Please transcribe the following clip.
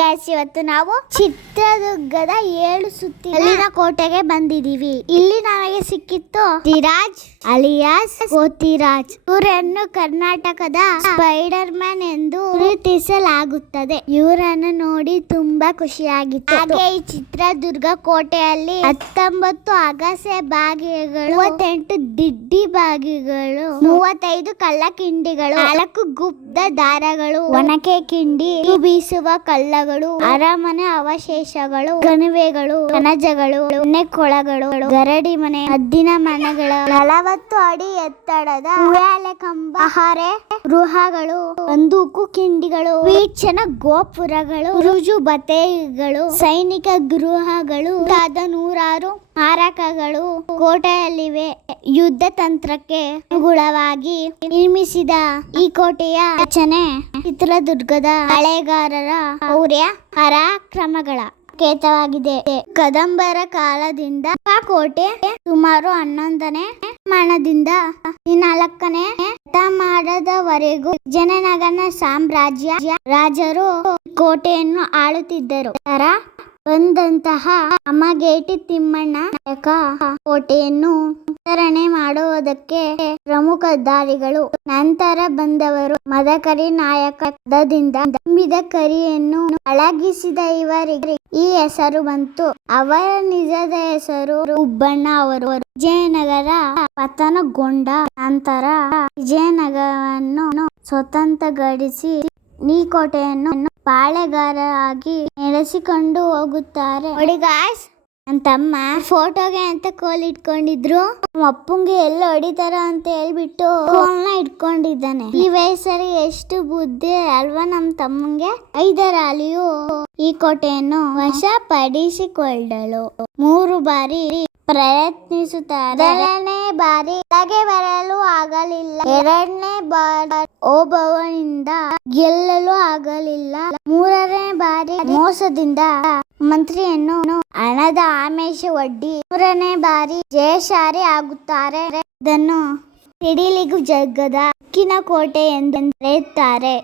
Guys, ಇವತ್ತು ನಾವು ಚಿತ್ರದುರ್ಗದ 7 ಸುತ್ತಿನ ಕೋಟೆಗೆ ಬಂದಿದೀವಿ. ಇಲ್ಲಿ ನಮಗೆ ಸಿಕ್ಕಿತ್ತು ಧೀರಾಜ್ ಅಲಿಯಾಸ್ ಕೋತಿರಾಜ್. ಇವರನ್ನು ಕರ್ನಾಟಕದ ಸ್ಪೈಡರ್ ಮ್ಯಾನ್ ಎಂದು ಗುರುತಿಸಲಾಗುತ್ತದೆ. ಇವರನ್ನು ನೋಡಿ ತುಂಬಾ ಖುಷಿಯಾಗಿತ್ತು. ಹಾಗೆ ಈ ಚಿತ್ರದುರ್ಗ ಕೋಟೆಯಲ್ಲಿ 19 ಅಗಸೆ ಬಾಗಿಗಳು, 38 ದಿಡ್ಡಿ ಬಾಗಿಗಳು, 35 ಕಳ್ಳಕಿಂಡಿಗಳು, 4 ಗುಪ್ತ ದಾರಗಳು, ಒನಕೆ ಕಿಂಡಿ, ಬೀಸುವ ಕಳ್ಳಗಳು, ಅರಮನೆ ಅವಶೇಷಗಳು, ಕಣಿವೆಗಳು, ಕಣಜಗಳು, ಕೊಳಗಳು, ಗರಡಿ ಮನೆ, ಹದ್ದಿನ ಮನೆಗಳ, 40 ಅಡಿ ಎತ್ತರದ ಉಯ್ಯಾಲೆ ಕಂಬ, ಆಹಾರ ಗೃಹಗಳು, ಬಂದೂಕು ಕಿಂಡಿಗಳು, ವೀಕ್ಷಣ ಗೋಪುರಗಳು, ರುಜು ಬತೆಗಳು, ಸೈನಿಕ ಗೃಹಗಳು, ನೂರಾರು ಸ್ಮಾರಕಗಳು ಕೋಟೆಯಲ್ಲಿವೆ. ಯುದ್ಧ ತಂತ್ರಕ್ಕೆ ಅನುಗುಣವಾಗಿ ನಿರ್ಮಿಸಿದ ಈ ಕೋಟೆಯ ರಚನೆ ಚಿತ್ರದುರ್ಗದ ಹಳೆಗಾರರ ಶೌರ್ಯ ಪರಾಕ್ರಮಗಳ ಸಂಕೇತವಾಗಿದೆ. ಕದಂಬರ ಕಾಲದಿಂದ ಕೋಟೆ ಸುಮಾರು 11ನೇ ಶತಮಾನದಿಂದ 14ನೇ ಶತಮಾನದವರೆಗೂ ವಿಜಯನಗರ ಸಾಮ್ರಾಜ್ಯ ರಾಜರು ಕೋಟೆಯನ್ನು ಆಳುತ್ತಿದ್ದರು. ಬಂದಂತಹ ಅಮ್ಮಗೇಟಿ ತಿಮ್ಮಣ್ಣ ಕೋಟೆಯನ್ನು ವಿಸ್ತರಣೆ ಮಾಡುವುದಕ್ಕೆ ಪ್ರಮುಖ ದಾರಿಗಳು. ನಂತರ ಬಂದವರು ಮದಕರಿ ನಾಯಕದಿಂದ ತುಂಬಿದ ಕರಿಯನ್ನು ಅಳಗಿಸಿದ ಇವರಿಗೆ ಈ ಹೆಸರು ಬಂತು. ಅವರ ನಿಜದ ಹೆಸರು ಹುಬ್ಬಣ್ಣ. ಅವರು ವಿಜಯನಗರ ಪತನಗೊಂಡ ನಂತರ ವಿಜಯನಗರವನ್ನು ಸ್ವತಂತ್ರಗೊಳಿಸಿ ಈ ಕೋಟೆಯನ್ನು ಪಾಳೆಗಾರರಾಗಿ ನಡೆಸಿಕೊಂಡು ಹೋಗುತ್ತಾರೆ. ನೋಡಿ ಗಾಯ್ಸ್, ನನ್ನ ತಮ್ಮ ಫೋಟೋಗೆ ಅಂತ ಕೋಲ್ ಇಟ್ಕೊಂಡಿದ್ರು. ಅಪ್ಪಂಗೆ ಎಲ್ಲ ಹೊಡಿತಾರ ಅಂತ ಹೇಳ್ಬಿಟ್ಟು ಕೋಲ್ನ ಇಟ್ಕೊಂಡಿದ್ದಾನೆ. ಈ ವಯಸ್ಸಲ್ಲಿ ಎಷ್ಟು ಬುದ್ಧಿ ಅಲ್ವಾ ನಮ್ಮ ತಮ್ಮಂಗೆ. ಐದರಾಲಿಯು ಈ ಕೋಟೆಯನ್ನು ವಶಪಡಿಸಿಕೊಳ್ಳಲು 3 ಬಾರಿ ಪ್ರಯತ್ನಿಸುತ್ತಾರೆ. 1ನೇ ಬಾರಿ ಒಳಗೆ ಬರಲು ಆಗಲಿಲ್ಲ. 2ನೇ ಬಾರಿ ಓಬವ್ವನಿಂದ ಗೆಲ್ಲಲು ಆಗಲಿಲ್ಲ. 3ನೇ ಬಾರಿ ಮೋಸದಿಂದ ಮಂತ್ರಿಯನ್ನು ಹಣದ ಆಮಿಷ ಒಡ್ಡಿ 3ನೇ ಬಾರಿ ಜಯಶಾಲಿ ಆಗುತ್ತಾರೆ. ಇದನ್ನು ಸಿಡಿಲಿಗೂ ಜಗ್ಗದ ಉಕ್ಕಿನ ಕೋಟೆ ಎಂದು ಕರೆಯುತ್ತಾರೆ.